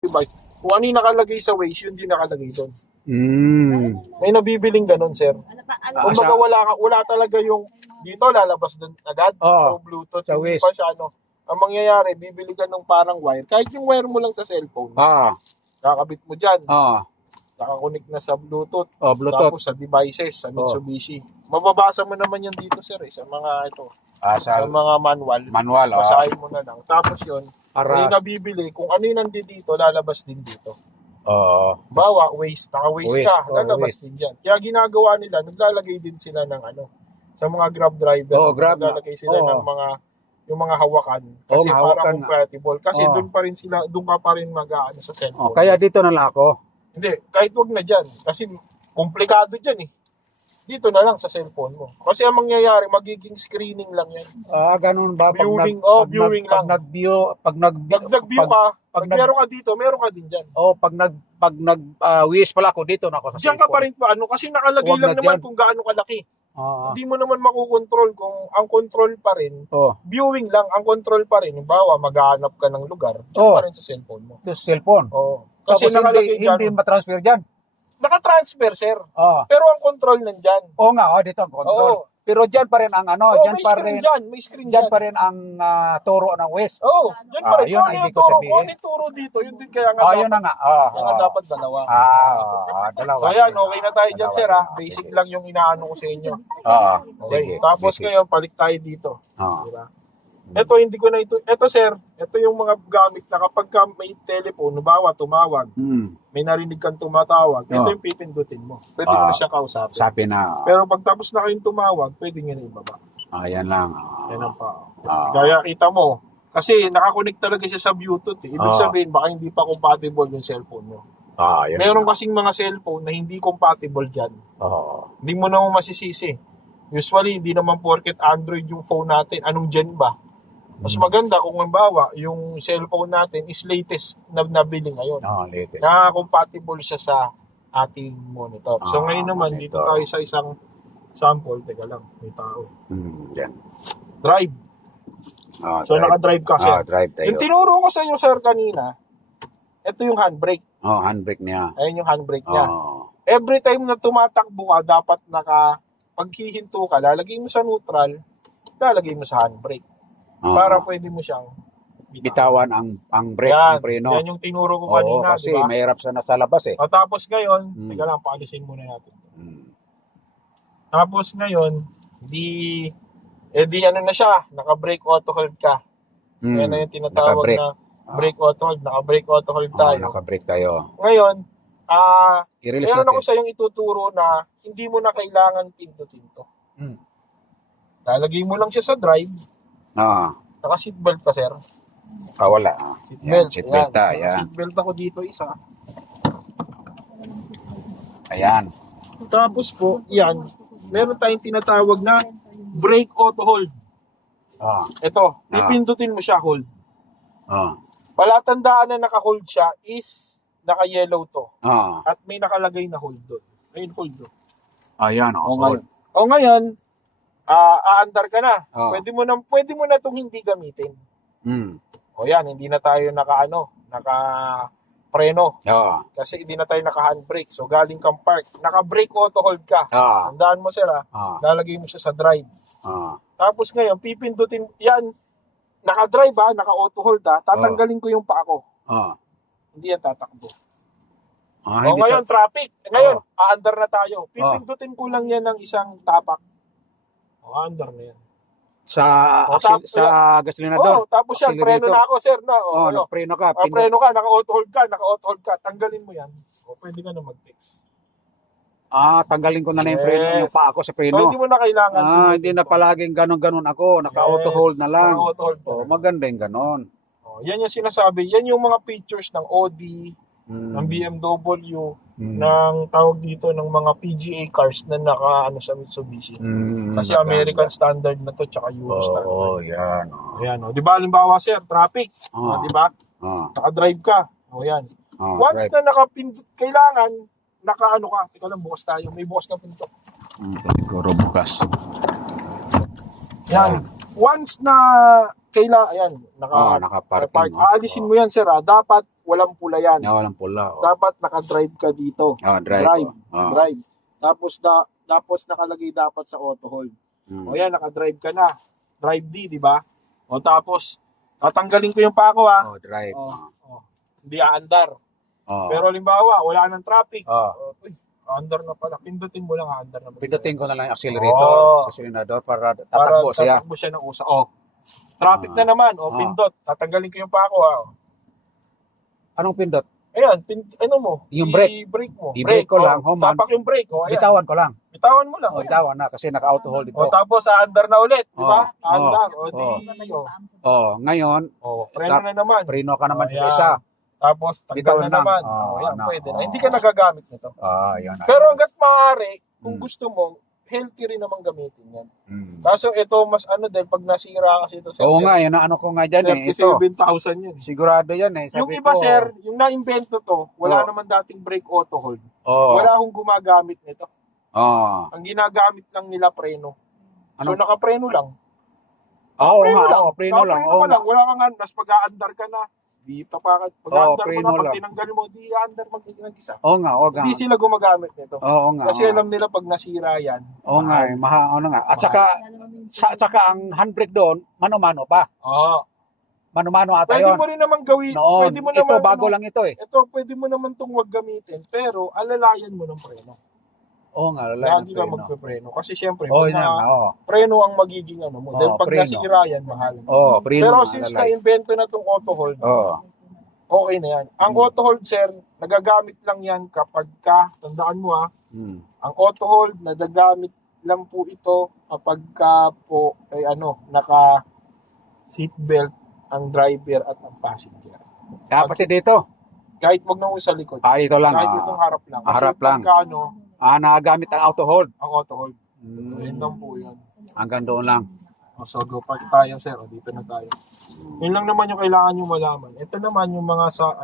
device. Kung ano yung nakalagay sa Waze, yun din nakalagay doon. May nabibiling ganun, sir. Kung baga wala talaga yung dito, lalabas doon agad. O Bluetooth, hindi pa siya ano. Ang mangyayari, bibili ka ng parang wire. Kahit yung wire mo lang sa cellphone. Kakabit mo dyan. Nakakonect na sa Bluetooth. Tapos sa devices, sa Mitsubishi. Mababasa mo naman yan dito, sir, sa mga ito. Sa mga manual. Basahin mo na lang. Tapos yun, yung nabibili, kung ano yung nandito, lalabas din dito. Bawa, naka-waste ka, lalabas din dyan. Kaya ginagawa nila, naglalagay din sila ng ano, sa mga Grab driver, naglalagay sila ng yung mga hawakan. Kasi para compatible. Kasi doon ka pa rin mag-ano sa cellphone. Kaya dito na lang ako. Hindi, kahit wag na dyan. Kasi komplikado dyan eh. Dito na lang sa cellphone mo. Kasi ang mangyayari, magiging screening lang yan. Ganun ba? Viewing, viewing lang. Pag nag-view ka, pag meron ka dito, meron ka din dyan. Pag nag-wish pala ako, dito na ako sa diyan cellphone. Ka pa rin pa, ano, kasi nakalagay lang naman kung gaano kalaki. Hindi mo naman makukontrol kung ang control pa rin, viewing lang, ang control pa rin. Bawa, maghahanap ka ng lugar, diyan pa rin sa cellphone mo. Sa cellphone? Kasi tapos hindi matransfer dyan? Naka-transfer, sir. Pero ang control nandyan. Dito ang control. Pero dyan pa rin ang ano, dyan pa rin. May screen dyan pa rin ang turo ng Waze. Dyan pa rin. Yun ang ibig ko sabihin. Kung ano yung turo dito, yun din kaya nga. Yun na nga. Kaya nga dapat dalawa. Dalawa. So ayan, okay na tayo dyan, sir, ha. Basic lang yung inaano ko sa inyo. Okay. Tapos ngayon, balik tayo dito. Diba? Ito, hindi ko na ito. Ito, sir, ito yung mga gamit na kapag may telephone, bawa tumawag, may narinig kang tumatawag, ito yung pipindutin mo. Pwede mo na siya kausapin. Pero pag tapos na kayong tumawag, pwede nyo na ibaba. Yan lang. Yan ang pa. Kaya kita mo, kasi nakakonect talaga siya sa Bluetooth. Ibig sabihin, baka hindi pa compatible yung cellphone mo. Meron kasing mga cellphone na hindi compatible dyan. Hindi mo naman masisisi. Usually, hindi naman porket Android yung phone natin. Anong gen ba? Mas maganda kung halimbawa, yung cellphone natin is latest na nabili ngayon. Latest. Na compatible siya sa ating monitor. So ngayon naman, dito tayo sa isang sample. Teka lang, may tao. Yan. Drive. So naka-drive ka, sir. Drive tayo. Yung tinuro ko sa iyo, sir, kanina, ito yung handbrake. Handbrake niya. Ayun yung handbrake niya. Every time na tumatakbo ka, dapat paghihinto ka, lalagay mo sa neutral, lalagay mo sa handbrake. Para pwede mo siyang bitawan ang brake, ang preno. Yan yung tinuro ko kanina, kasi diba? Mahirap sa nasa labas eh. Tapos ngayon, teka lang, paalisin muna natin. Tapos ngayon, di ano na siya, naka-brake auto hold ka. Yan na yung tinatawag na brake auto hold, naka-brake auto hold tayo. Naka-brake tayo. Ngayon, i-release meron ako sa yung ituturo na hindi mo na kailangan pindutin to. Lalagay mo lang siya sa drive. Naka-seatbelt ka, sir? Wala. Seatbelt. Seatbelt yan. Seatbelt ako dito isa. Ayan. Tapos po, yan. Meron tayong tinatawag na brake auto hold. Ito, ipindutin mo siya, hold. Palatandaan na naka-hold siya is naka-yellow to. At may nakalagay na hold doon. Ayun, hold doon. Ayan, hold. Ngayon, aandar ka na. Pwede mo na itong hindi gamitin. Yan, hindi na tayo naka-preno. Kasi hindi na tayo naka-handbrake. So, galing kang park. Naka-brake auto hold ka. Tandaan mo, sir, lalagay mo siya sa drive. Tapos ngayon, pipindutin, yan, naka-drive naka-auto hold tatanggalin ko yung paa ko. Hindi yan tatakbo. Ngayon, traffic. Ngayon, aandar na tayo. Pipindutin ko lang yan ng isang tapak. Andar na yan. Sa gasolina doon? Tapos yan, preno na ako, sir. Preno ka. Preno ka, naka-auto hold ka. Tanggalin mo yan. Pwede ka na mag-fix. Tanggalin ko na yung preno, yung paa ko sa preno. Hindi mo na kailangan. Hindi na palaging ganon ako. Naka-auto hold na lang. Maganda yung ganon. Yan yung sinasabi. Yan yung mga features ng Audi, ng BMW, ng tawag dito ng mga PGA cars na sa Mitsubishi. Kasi American standard na to, tsaka Euro standard. Yan. Ayan, di ba, halimbawa, sir, traffic, di ba? Naka-drive ka. Yan. Once na kailangan, ka. Teka lang, bukas tayo. May bukas na pinto. Siguro bukas. Yan. Once na kailangan, ayan, naka-parking. Aalisin mo yan, sir, dapat walang pula yan. Walang pula. Dapat naka-drive ka dito. Drive. Drive. Tapos nakalagay dapat sa auto hold. O yan, naka-drive ka na. Drive D, di ba? O tapos, tatanggalin ko yung pako Drive. Hindi aandar. Pero halimbawa, wala nang traffic. Uy, aandar na pala. Pindutin mo lang aandar na. Pindutin ko na lang yung accelerator para tatakbo siya. Tatakbo siya ng usa. Traffic na naman. Pindot. Tatanggalin ko yung pako Anong pindot? Ayan, ano mo? Yung brake. I-brake mo. I-brake ko lang. Tapak yung brake. Ayan. Bitawan ko lang. Bitawan mo lang. Bitawan na kasi naka-auto hold ito. Tapos aandar na ulit, di ba? Aandar. Ngayon, preno na naman. Preno ka naman sa isa. Tapos tanggal na naman. Ayan, pwede na. Hindi ka nagagamit nito. Pero hangga't maaari, kung gusto mo, healthy rin naman gamitin yan. Kaso ito, mas dahil pag nasira kasi ito, sir. Yan ang ko nga dyan ito. 37,000 yun. Sigurado yan Yung iba, sir, yung na-invento to, wala naman dating brake auto hold. Wala akong gumagamit nito. Ang ginagamit lang nila preno. So naka-preno lang. Preno lang. Wala kang mas pag-aandar ka na. Di tapakan. Pag-aandar mo na, pag tinanggal mo, di aandar mag-isa. Hindi sila gumagamit nito. Kasi alam nila pag nasira yan. At saka ang handbrake doon, mano-mano pa. Mano-mano ata pwede yun. Mo rin naman gawin. Noon, pwede mo naman, ito bago lang ito Ito, pwede mo naman itong wag gamitin, pero alalayan mo ng preno. Alalayan ng preno. Lagi ka magpe-preno. Kasi syempre, preno ang magiging mo. Dahil pag preno. nasira yan, mahal. Preno. Pero since na-invento na itong auto hold, okay na yan. Ang auto hold, sir, nagagamit lang yan kapag tandaan mo ang auto hold, nagagamit lang po ito kapag po, naka seatbelt ang driver at ang passenger. Pati dito? Kahit wag na mo sa likod. Dito lang. Kahit itong harap lang. Harap lang. Nagagamit ang auto hold. Ang auto hold. Yun lang po yun. Hanggang doon lang. So, go park tayo, sir. Dito na tayo. Yun lang naman yung kailangan nyo malaman. Ito naman yung mga sa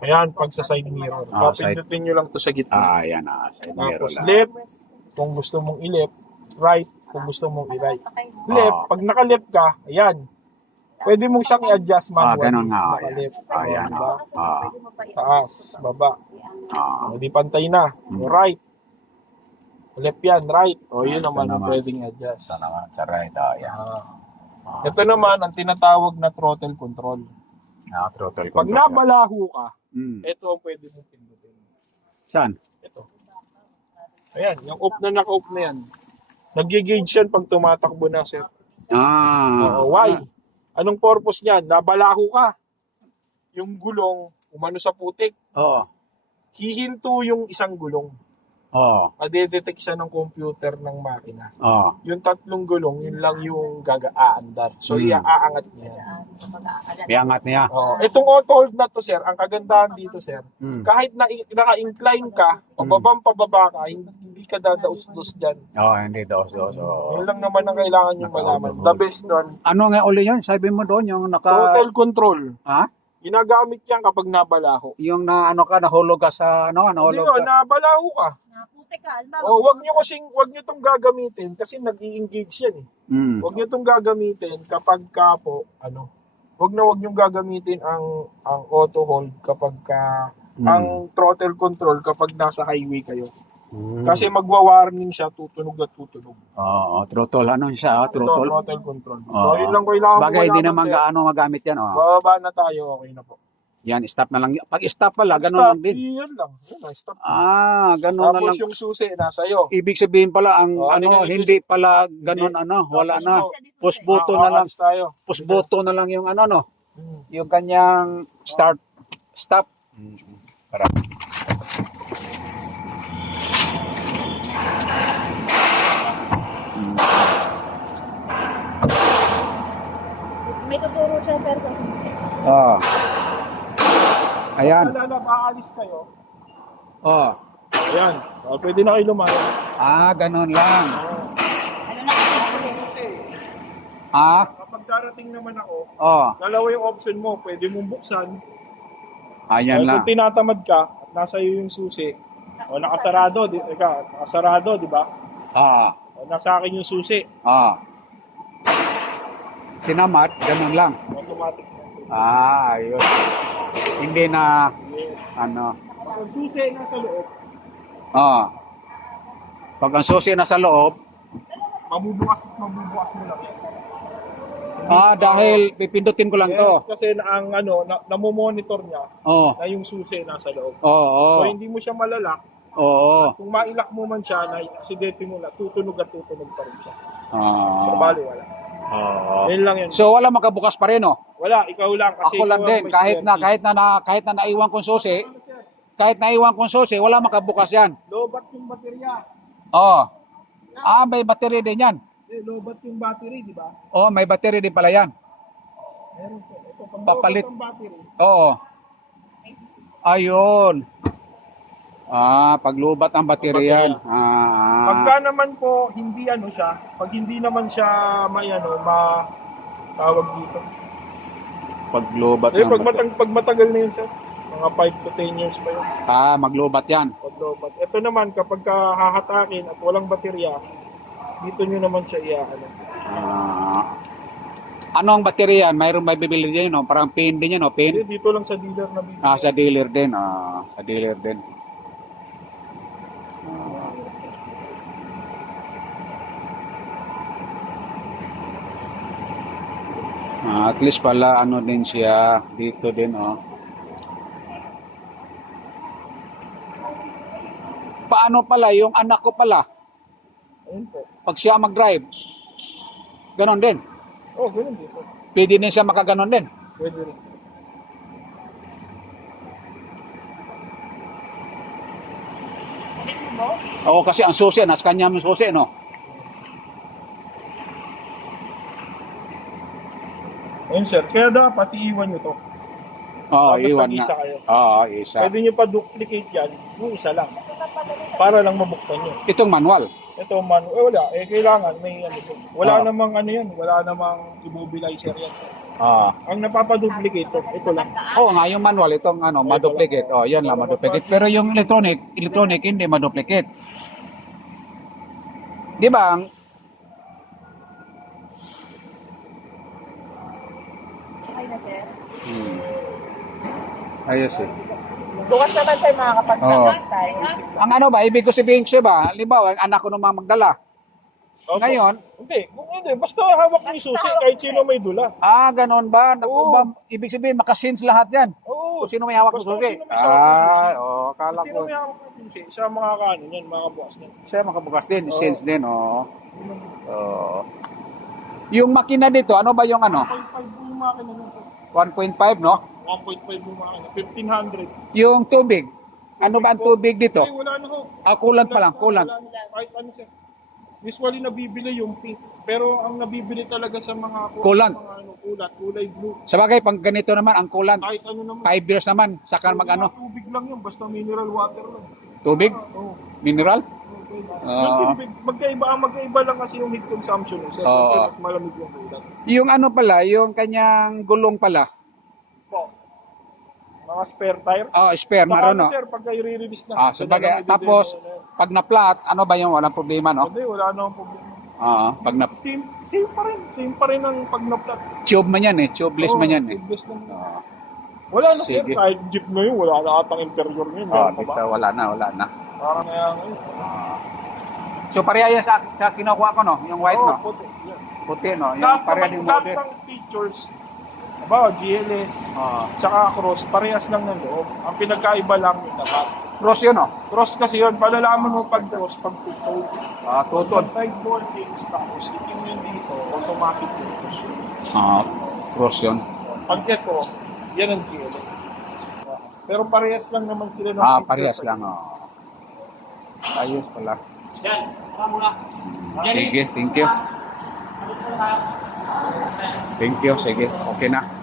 Ayan, pag sa side mirror. Papindutin nyo lang to sa gitna. Ayan side mirror tapos lang. left, kung gusto mong i-left. Right, kung gusto mong i-right. Left, pag naka-left ka, ayan. Pwede mong siyang i-adjust manually. Ganun nga. Naka-left. Ayan. Diba? Taas, baba. Hindi pantay na. Right. Left yan, right. Yun naman ang pwedeng adjust. Sa right, ayan. Ito naman ang tinatawag na throttle control. Throttle Pag control. nabalaho ka, ito ang pwede mong pindutin. Saan? Ito. Ayan, yung off na naka-off na yan. Nag-gauge yan pag tumatakbo na, sir. Why? Anong purpose niyan? Nabalaho ka. Yung gulong, umano sa putik. Hihinto yung isang gulong. Madedetect siya ng computer ng makina. Yung tatlong gulong, yun lang yung aandar. So, iaangat niya. Iangat niya. Itong auto hold na to, sir, ang kagandahan dito, sir, kahit naka-incline ka, pababa ka, hindi ka dadaus-dus dyan. Hindi daus-dus. Yun lang naman ang kailangan nyo malaman. The best nun. Ano nga uli yun? Sabi mo doon, yung Throttle control. Ginagamit yan kapag nabalaho. Yung nahulog ka sa Hindi yun, nabalaho ka. Wag nyo tong gagamitin kasi nag-i-engage yan Wag nyo tong gagamitin kapag wag nyo gagamitin ang auto hold kapag ang throttle control kapag nasa highway kayo. Kasi magwa-warning siya, tutunog at tutunog. Throttle siya, throttle. Throttle control. So, yun lang kailangan bagay, hindi naman gaano magamit yan. Bababa na tayo, okay na po. Yan, stop na lang. Pag stop pala, gano'n lang din. Yan lang. Yan, stop. Gano'n na lang. Tapos yung susi, nasa iyo. Ibig sabihin pala, hindi pala gano'n, wala na. Push button na lang. Push button na lang yung yung kanyang start, stop. Para. May tuturo siya pero sa susi. Ayan. Aalis kayo. Ayan. Pwede na kayo lumayo. Ganun lang. Ano na kasi Susi. Kapag darating naman ako, dalawa yung option mo. Pwede mong buksan. Ayan lang. Kung tinatamad ka, at nasa iyo yung susi. Nakasarado, di ba? Nasa akin yung susi. Tinamad, ganun lang. Automatic. Ayun. Hindi na, Yes. ano, Pag ang susi nasa loob, pag ang susi na sa loob, mabubukas mo lang yan. dahil pipindutin ko lang to. Yes, kasi ang namomonitor niya Oo. na yung susi nasa loob. Oo. So hindi mo siya malalak. Oo. Kung mailak mo man siya na aksidente mo na, tutunog at tutunog pa rin siya. So, Oo. bali, wala. Yun lang yun. So wala makabukas pa rin, no? Wala, ikaw lang. Kasi Ako lang ikaw ang din, may kahit swerte. na naiwan kong susi, wala makabukas yan. Lobat yung baterya. Oo. May battery din yan. Lobat yung battery, di ba? Oo, may battery din pala yan. Meron po. Ito, pag Papalit. lobat ang battery. Oo. Ayun. Paglubat ang battery yan. Pagka naman po, hindi siya, pag hindi naman siya tawag dito. Paglubat Eh, ng battery. pag matagal na yun, sir. Mga 5 to 10 years pa yun. Maglubat yan. Pag lobat. Ito naman, kapag hahatakin at walang baterya, dito nyo naman siya Ano ang battery yan? Mayroong may bibili din, no? Parang pin din yan, no? Pin? Dito lang sa dealer na bibili. Sa dealer din. Sa dealer din. At least pala, ano din siya. Dito din, Paano pala, yung anak ko pala, Ayun po. pag siya mag-drive, ganon din. Ganun din, sir. Pwede din siya makaganon din. Pwede rin. Oo, kasi ang susi, nasa kanya yung susi, no? Ayun, sir. Kaya dapat iiwan nyo to. Oo, Dapat iwan tag-isa na. kayo. Oo, isa. Pwede nyo pa duplicate yan, yung isa lang. Para lang mabuksan nyo. Itong manual. Ito man, wala. Kailangan may po. Wala Oo. namang yan. Wala namang immobilizer yan. Ah. Ang napapaduplicate to, ito lang. Oo nga, yung manual, itong maduplicate. Oh, yan lang, maduplicate. Pero yung electronic hindi maduplicate. Di ba? Okay na, sir. Ayos eh. Bukas naman, sir, makakapag-practice tayo. Ang ano ba, ibig ko sabihin siya ba, halimbawa, ang anak ko naman magdala. Opo. Ngayon, Hindi, basta hawak mo yung susi, kahit sino may dula. ganon ba? Oo. Ibig sabihin, makasense lahat yan. Oo. Kung sino may hawak ng Basta kung susi. sino may hawak ng susi. Akala Sino ko. may hawak ng susi, siya makakaano yan, makabukas yan. Siya makabukas din, Oo. sense din, Yung makina dito, ano ba yung 1.5 yung makina nun, sir. 1.5, no? 1.5 yung makina, 1,500. Yung tubig. Ano ba ang tubig dito? Ay, wala na ho. Kulant pa lang, kulant. Wala na. Kahit ano, sir. Usually nabibili yung pink, pero ang nabibili talaga sa mga Kulant. Sa mga kulat, kulay blue. Sa bagay, pag ganito naman, ang kulant. Kahit ano naman. 5 years naman, saka mag-ano. Tubig lang yun, basta mineral water lang. Tubig? Oo. Mineral? Magkaiba lang kasi yung heat consumption. Sir, Oo. mas malamig yung kulat. Yung ano pala, yung kanyang gulong pala. Po. Mga spare tire. Spare, Saka meron, ano, no? sir, pagka i-release na. Sa bagay, tapos, pag na-flat, ano ba yung walang problema, no? Hindi, wala na akong problema. Pag na Same pa rin. Same pa rin ang pag na-flat. tube man yan eh, tubeless man yan eh. Tubeless lang. Wala na, sir. Sige. Kahit jeep na yun, wala na atang interior ngayon. Meron pa ba? Dito, wala na. Parang ngayon. So, pareha yan sa kinukuha ko, no? Yung white, no? Puti. Yeah. Puti, no? Yung Lahat pareha naman, din lahat model. ng features, GLS, tsaka cross, parehas lang ng loob. Ang pinagkaiba lang yung labas. Cross yun, no? Cross kasi yun, palalaman mo pag cross, pag tutod. Tutod. Sideboard things, tapos itim yun dito, automatic yung cross yun. Cross yun. Pag ito, yan ang GLS. Pero parehas lang naman sila ng Parehas lang, Ayos pala. Yan, muna. Sige, thank you. Thank you, sige. Okay na.